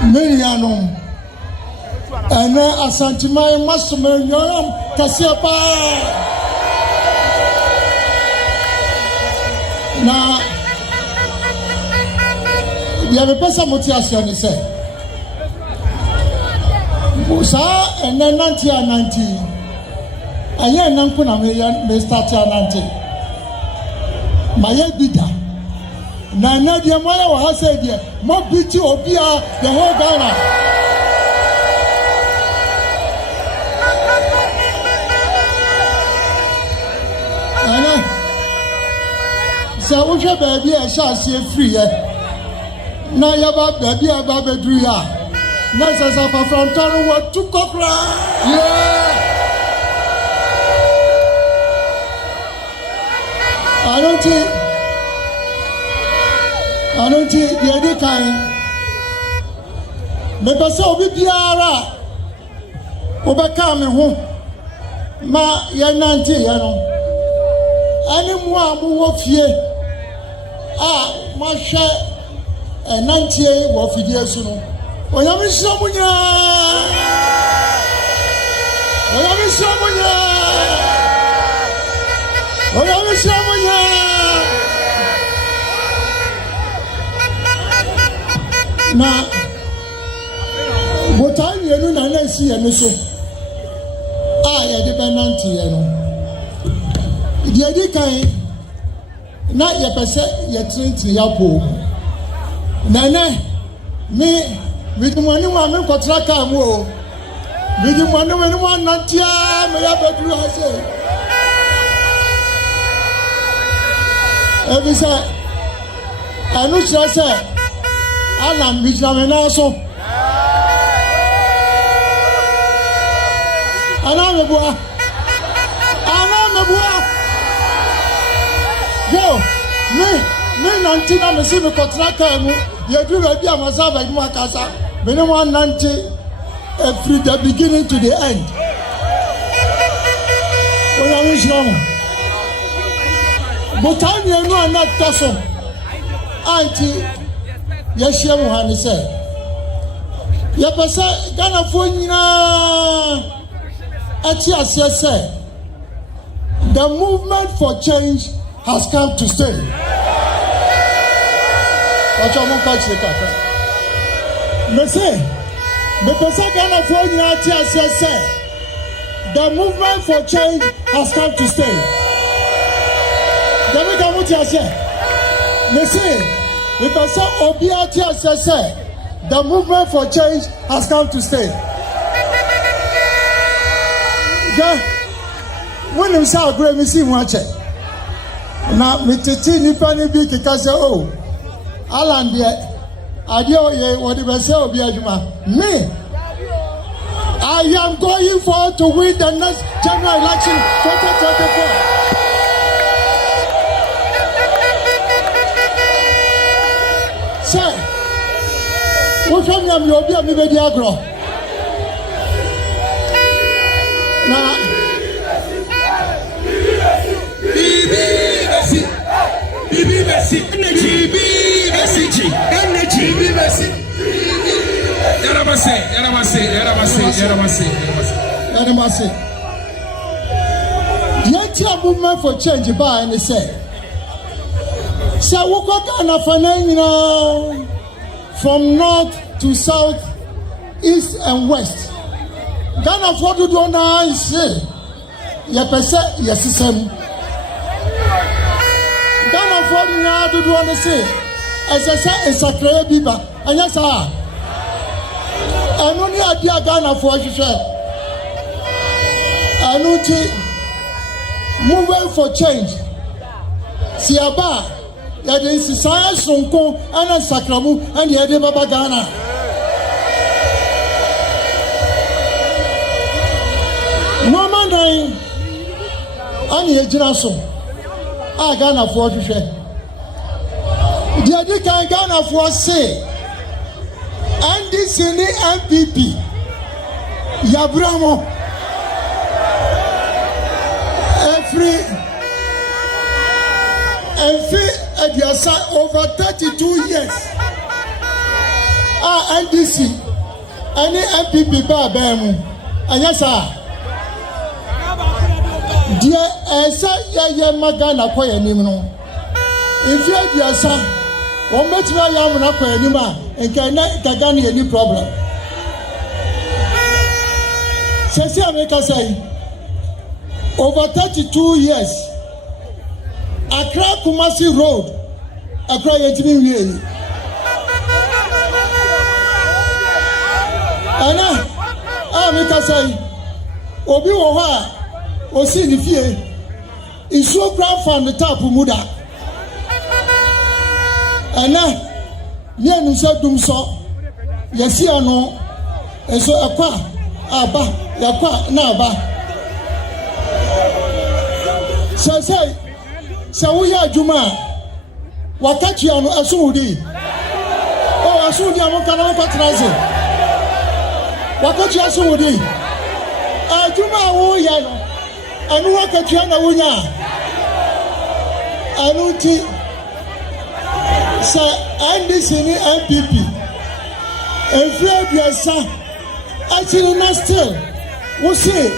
Millianum. And then Asantimai Massimo Yom Cassiapa. Now, you have a person motivation, say. Musa and then 90. And then Nankuna may start 90. My bidder. Nana, dear Maya has said, dear, more beauty or beer, the whole Ghana. So, what's your baby? I shall see free. Now, you're about baby, about the Druya. Now, Ksi Afranfanto what to cockra. Yeah. I don't think the other kind. Maybe so be Biara. Overcome home. Ma, you're 90, you know. Any more move of ye. My share and 90 of the years. Oh, you miss someone. Oh, you miss someone. Oh, you miss someone. Now, what time you know, I see a missile. I dependent, you know. The other kind, not your percent, your trinity, your poor. Nana, me, with the money one contract, I'm more. With the money one, not here, may I bet you, I say. Every say, I know, I say. Alan Mijamenaso. Anamebua. Go. Me nantina me see me contract mu. You do be amazava mu akasa. Me no 190 from the beginning to the end. Oya mi shiramu. But I know not taso. Auntie yes, you want to say. You say, Ghana for the movement for change has come to stay. The movement for change has come to stay. The movement for change has come to stay. When you say great, me see one check. Now, me titi ni pani bi kika say oh, Alan there, adio ye whatever say obi aduma. Me, I am going forward to win the next general election 2024. Say, what can you be a baby agro? Now, Yet movement for change by and say. So we got from north to south, east and west. Ghana for to do now say, yes, system. Ghana for now to do on say, as I say, it's a clear biba, and yes, and only idea Ghana for you share. I know movement for change. Siaba. That is science Sonko and Sakramu and the Ede Baba Ghana. No man dying. And the Ejinaso. I Ghana for to share. The Adika Ghana for say. And this in the MPP. Yabramo. Every over 32 years. NDC any MPP ba mu anya sa dia esa ya magana kwa yanim no if you dia sa won betima ya mu na kwa yanim a enka na Ghana any problem sesi America say over 32 years Accra Kumasi Road Accra yetimi wie ana America say obi wo ho a o si ni fie isu grand fan tap muda ana ni enu so dum so yesi ano eso akwa aba yakwa na aba say wo ya adwuma wakachi ano asudi o asudi amon kana patrase wakachi asudi adwuma wo ya no anu wakachi na wonya anu ti sa NDC ni MPP every aduasa actually na still wo say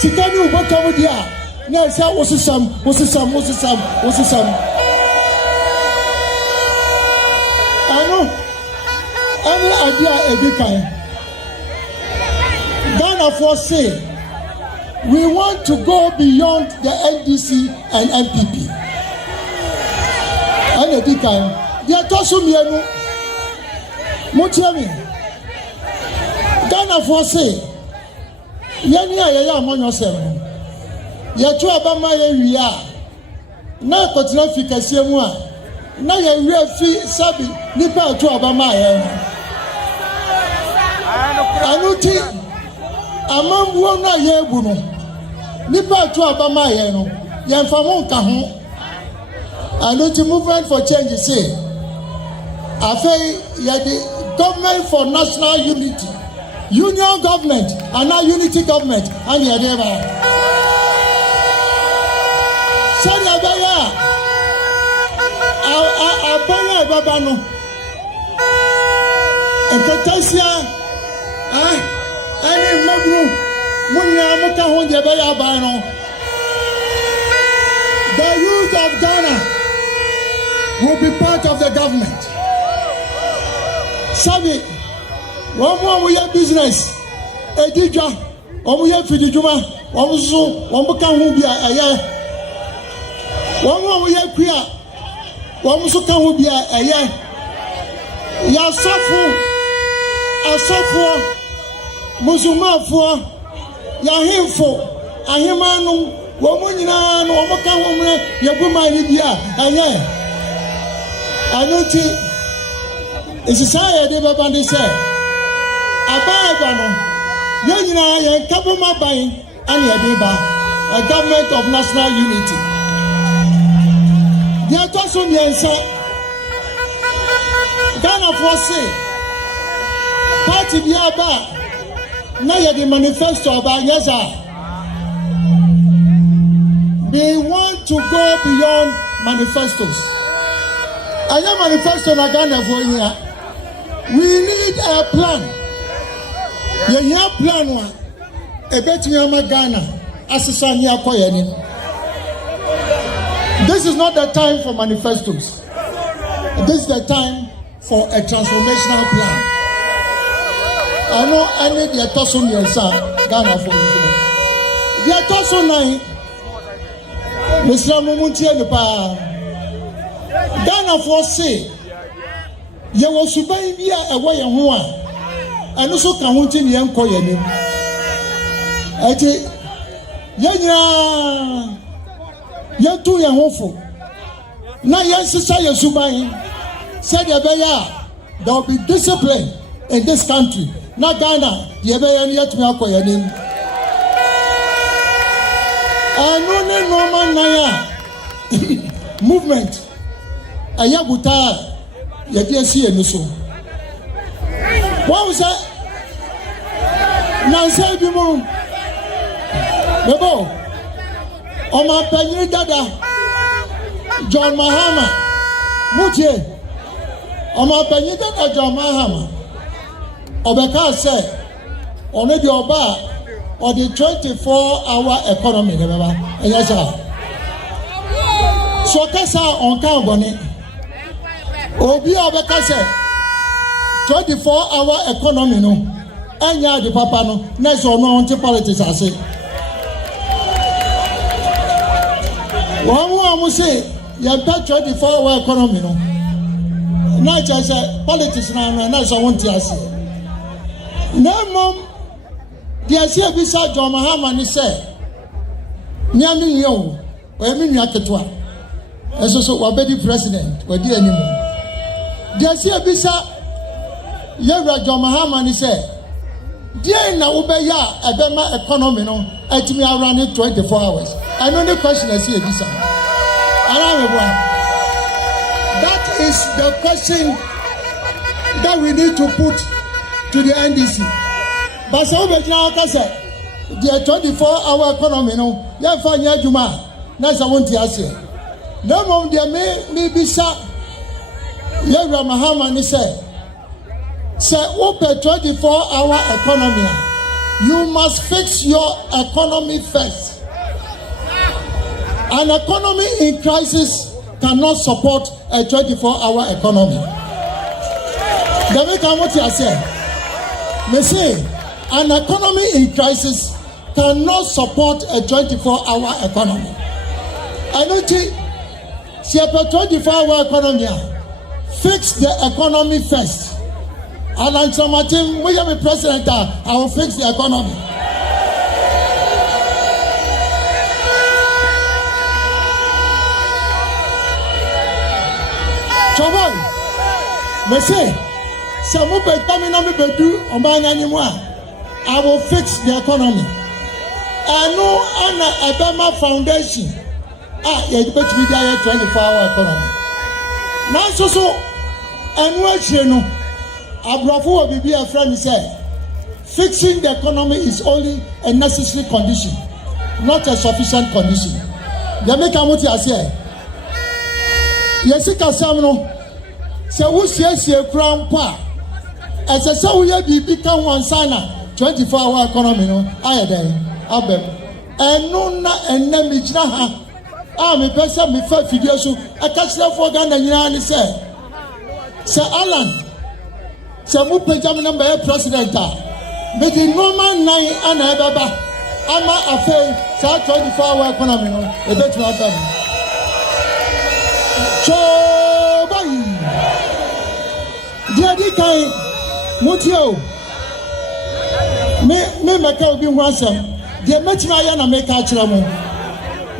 sikani ubakamu dia na say wo sisam anu any idea ebikan Ghana for say we want to go beyond the NDC and MPP. And ebikan dia toso mienu motiami Ghana for say yani ayaya amonyo sem yetu abama ye wia na kotina fikasie mu a na ye wia fi sabi nipa atu abama ye anuti amambuo na ye ebu no nipa atu abama ye no ye mfamo nka ho anuti movement for change say afei ye the government for national unity union government and now unity government and ye dey ba Sani abaya baba no enketesia ani magru munya muka honde abaya ba no the youth of Ghana will be part of the government sabi wo ya business edija wo ya fidijuma wo so wo muka ho bia aya wọ́n yẹ kú à wọ́n sọ ká wọ́n bí ẹ̀yẹ yà asọ́fọ́ mùsùlùmáfọ́ yà hìnfọ́ àhìmánu wọ́n mú nyinaa ní wọ́n ká wọ́n mú yẹ kú máa ní bí ẹ̀yẹ ẹ̀nu ti ìsìsá yẹ dé bẹ́ẹ̀ bá ní sẹ́ àbáyẹ̀bà nọ yẹ nyinaa yẹ kábọ́mà báyìí ẹni yẹ dé bá a government of national unity. Dia toso miensa Ghana for say party bia ba na ye the manifesto ba yesa they want to go beyond manifestos aya manifesto na Ghana for here we need a plan ye plan wa ebetumi ama Ghana asesa ni akoye ni. This is not the time for manifestos. This is the time for a transformational plan. I know I need the Tosun Yensa, Ghana for you. The Tosun Nai, Mr. Mumuntia Nepa, Ghana for say, you will survive here away and one, and also counting the Yanko Yenim. I say, Yanya. Yentu ye hofo na yensisa yesuban said there will be discipline in this country na Ghana ye be ye yetumi akoye nim anu ne normal na movement ayabuta ye de esi enu so what say na say bi mo bebo Oma Penny Dada John Mahama Mutie Oma Benita Jamahama. Obeka say, only the Oba or the 24-hour economy. Yes, sir. So, Kessa on Carboni. Obi Obeka say, 24-hour economy. No, Anya the Papa no, next or no anti politics. I say. One will say, you have 24-hour economy. No, not just politics now, and that's what I want to say. No, mom, the Asia beside John Mahama said, Niamu yo, or Mini Akatwa, as also Wabedi president, or dear anymore. The Asia beside Yara John Mahama said, Dear na Ubeya, a Bema economy, no, at me around it 24 hours. I know the question I see a visa. That is the question that we need to put to the NDC. But so the 24-hour economy, no, you find your Juma. That's I want to ask you. No more, there may be sa. Yara Mahama said, say, open 24-hour economy. You must fix your economy first. An economy in crisis cannot support a 24-hour economy. Let me come what you say. Me say, an economy in crisis cannot support a 24-hour economy. I don't think, see a 24-hour economy. Fix the economy first. And I'm saying, we have a president. I will fix the economy. Chobon, me say, some people tell me not to do on my anymore. I will fix the economy. I know a Bema Foundation. You bet me there 24-hour economy. Now so, and what you know, Abrafu will be a friend said, fixing the economy is only a necessary condition, not a sufficient condition. They make a what you say. Yes, it can say no. So who says a crown pa? As a so we become one sana 24-hour economy. No, I then abem. And no na and name ha. Me person me first video so I catch them for Ghana and say, Sir Alan. So mu pejam number president. But the normal 9 and Ababa. Ama affair 24-hour economy. No, a bit more than. So, dear Dikai, Mutio, me make out being one some. Dear Metmayana make a trouble.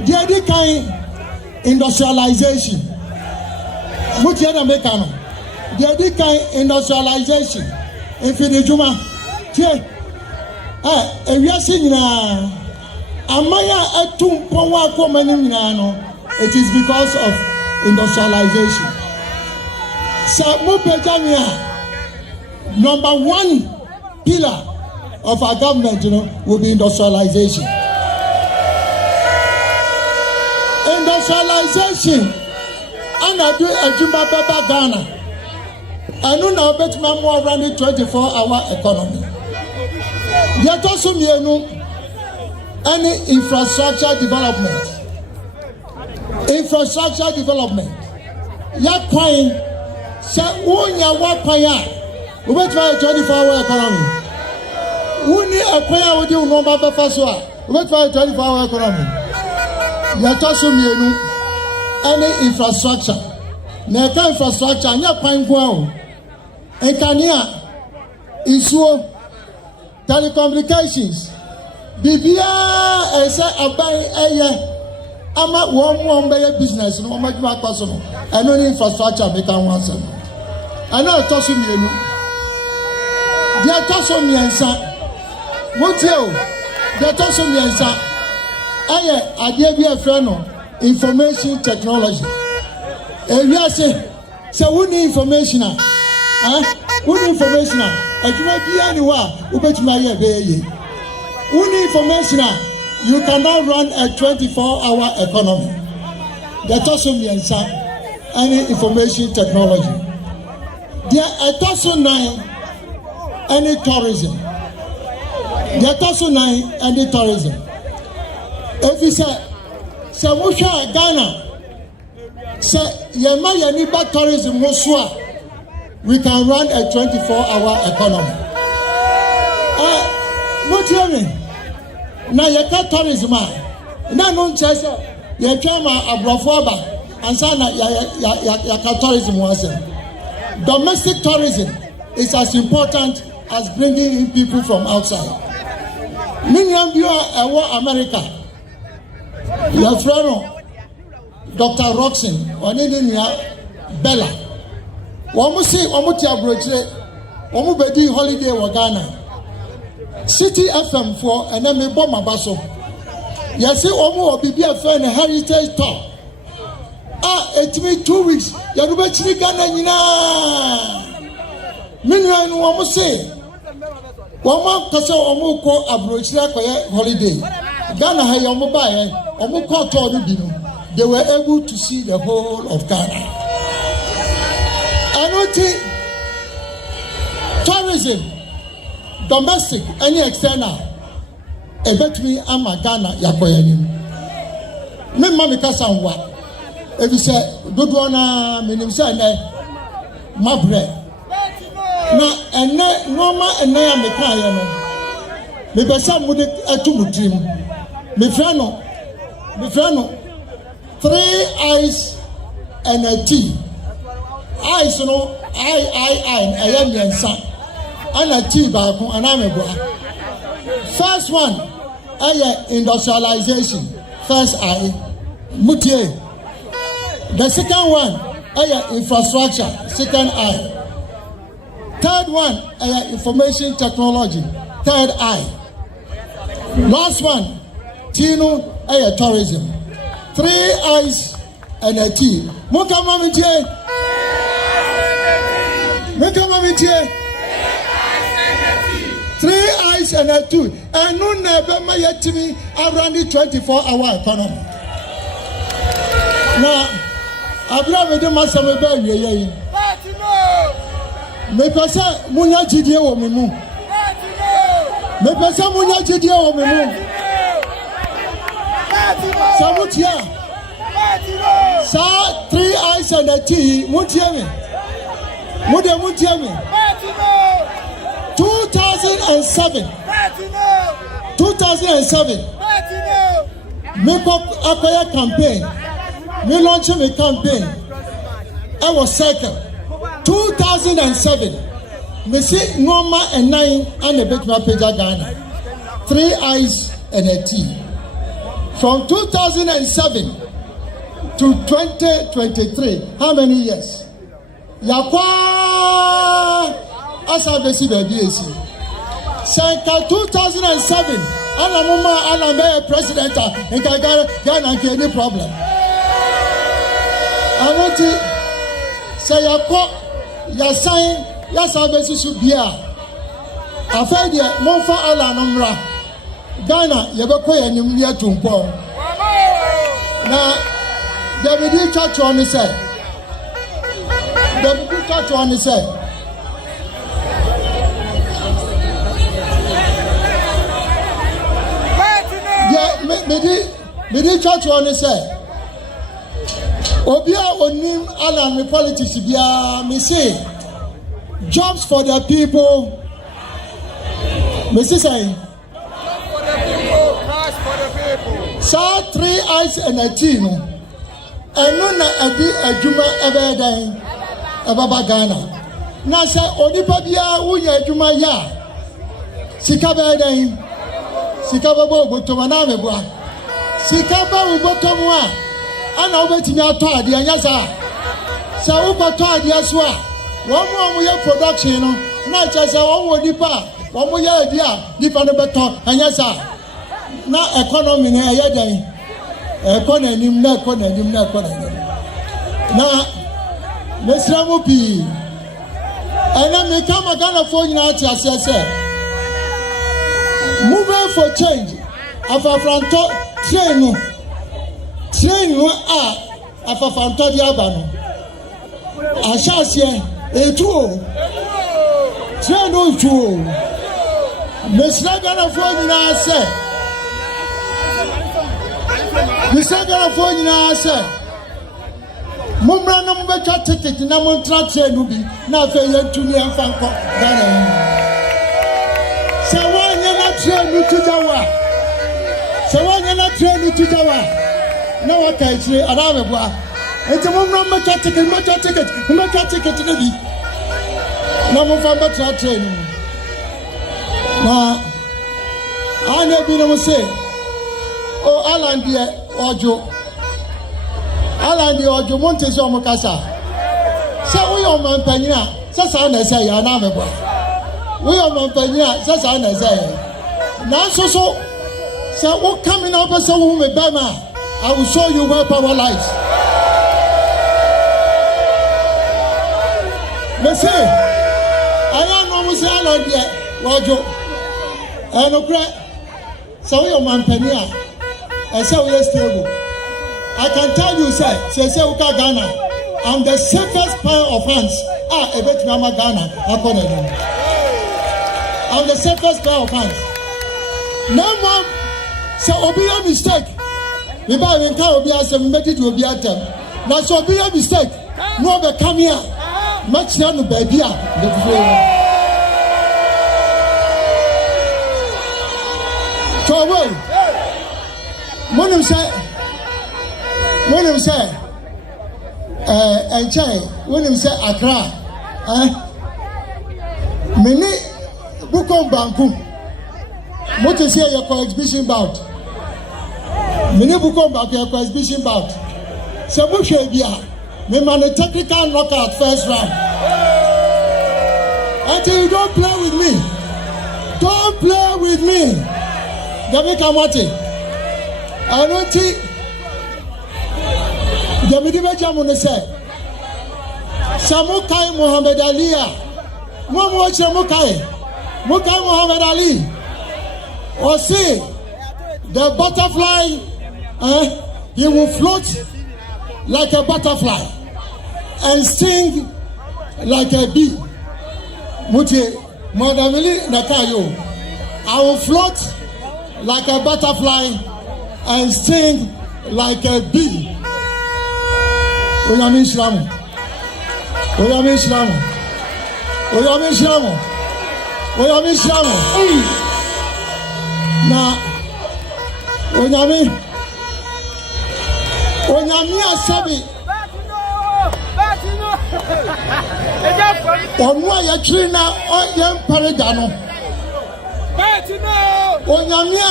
Dear Dikai, industrialization. Mutiana Mekano. Dear Dikai, industrialization. If you did Juma, dear, we are singing Amaya at Tumpoa Comanino. It is because of industrialization. So, number one pillar of our government, will be industrialization. Industrialization, and I do a Jumba Baba Ghana. I know now bet more around the 24-hour economy. Yet also, any infrastructure development. Infrastructure development. Ya coin, say, Unya Wapaya, we went for a 24-hour economy. Uni acquire with you no matter Fasua, we went for a 24-hour economy. Yatasumienu, any infrastructure, Neka infrastructure, and your pine ground, and Kania, Isuo, telecommunications, Bibia, and say, Abai, I'm at one better business, no much more personal. I know the infrastructure become one son. I know a toss of me. They are toss of me and son. What you? They are toss of me and son. I gave you a friend of information technology. And we are saying, so we need information. We need information. I do not be anywhere. We bet my baby. We need information. You cannot run a 24-hour economy. That also means any information technology. There are 1,009 any tourism. There are 1,009 any tourism. If you say Musha Ghana, say Yema Yaniba tourism Mosua, we can run a 24-hour economy. What do you mean? Now you can't tourism. Now no chance. You can't abrofoba and sana ya tourism was. Domestic tourism is as important as bringing in people from outside. Million viewer America. Your friend Dr. Roxin or Bella. Wamusi Wamutia Broche, Wamubedi holiday Wagana. City FM for an enemy bomber basso. Yes, Omo or BBFN heritage talk. It me 2 weeks. Yaruba Ghana, Minion Wamusi. Wama Kasa Omo ko Abrochia holiday. Ghana Hayamubai, Omo Koto Rubino. They were able to see the whole of Ghana. Tourism, domestic, any external, a bet me and my Ghana Yakoyanim. Me Mammy Kassanwa, if you say, good one, minim say, my bread. Now, and normal and I am a client. Maybe some would a two dream. Me frano, 3 ice and a tea. Ice, you know, I am your son. And a tea back and I'm a boy. First one, industrialization. First I, Mutier. The second one, infrastructure. Second I. Third one, information technology. Third I. Last one, Tino, tourism. 3 eyes and a tea. Mukamamitie. Mukamamitie. 3 eyes and a two. And no never my yet to me around the 24-hour economy. Now, I've never done my summer baby. Me pasa munya jidie wo me mu. Me pasa munya jidie wo me mu. Samutia. Sa 3 eyes and a tea. Mutia me. Mutia me. 2007. 2007. Make up a campaign. Me launch a campaign. I was second. 2007. Me see Norma and 9 and a bit my page Ghana. 3 eyes and a tea. From 2007 to 2023, how many years? Yakwa Asabesi baby AC. Since 2007, I'm a president in Ghana any problem. I want to say Yakwa Yasain Yasabesi should be a failure, Monfa Alanumra. Ghana, Yabako and Yumia Tumpo. Now, David Church on the side. David Church on the side. Yeah, Medi Church on the side. Obia onim Alan, the politics, me say, jobs for the people. Me say, Sa 3 eyes and a tea, no. And none a juma ever dying about Ghana. Now, say, Onipabia, Uya Juma ya. Sikaba dying. Sikaba Botomanameba. Sikaba Botomwa. And over to your toy, the Anyasa. Saupa toy, the Aswa. 1 more year production, not just our own Nipa. 1 more year, dear, Nipa the Beton, Anyasa. Na economy na ya dan economy na mesramu pi ana me kama Ghana for nyina ati asese moving for change Afranfanto train a Afranfanto di aba no ahase etu train no tu mesra Ghana for nyina se mesra Ghana for nyina se mumra no mbetwa ticket na montra train no bi na afa yentu ni amfanko Ghana se wanya na train no tujawa se wanya na train no tujawa na waka ichire arabe bua enti mumra mbetwa ticket no bi na mumfa mbetwa train no na ane bi no say o alandie ojo monte so mo kasa se wo yo man panyina se sa na se ya na mebo wo yo man panyina se sa na se na so se wo come na person wo me ba ma I will show you where power lies. Me say I no mo say alandie ojo no kra se wo yo man panyina e se wo stable. I can tell you, sir, Uka Ghana, I'm the safest pair of hands. Ebetmama Ghana, I'm the safest pair of hands. No more, so obi a mistake. If I even can't be as a method will be at them. Now, so be a mistake. No, but come here. Much no baby. So, well, Monim said. When him say, when him say Agradaa, many book on Banku, what to say your exhibition bout. Many book on back your exhibition bout. So, what should be me man a technical knockout first round. Until you don't play with me. Don't play with me. Gabi Kamati. I don't think. Jamidi Bajamone said, Samukai Muhammad Ali, Momo Samukai, Mukai Muhammad Ali, or say the butterfly, he will float like a butterfly and sting like a bee. Muti, Madamili Nakayo, I will float like a butterfly and sting like a bee. Oyami Islamu. Na Oyami asabi. Onwa ya trina oyem paredano. Oyami a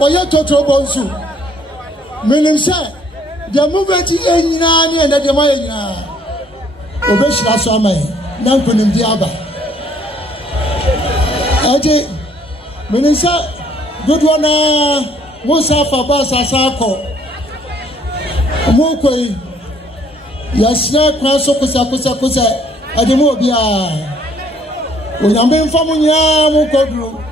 oye totoro bonsu. Menim say the movement enyina ne na de ma enyina obeshira so amai na nkonim di aba ade menisa godwo na Musa fa ba sasako mo koi yasna kwa so kusa ade mo bia onyambe mfa mo nya mo koduro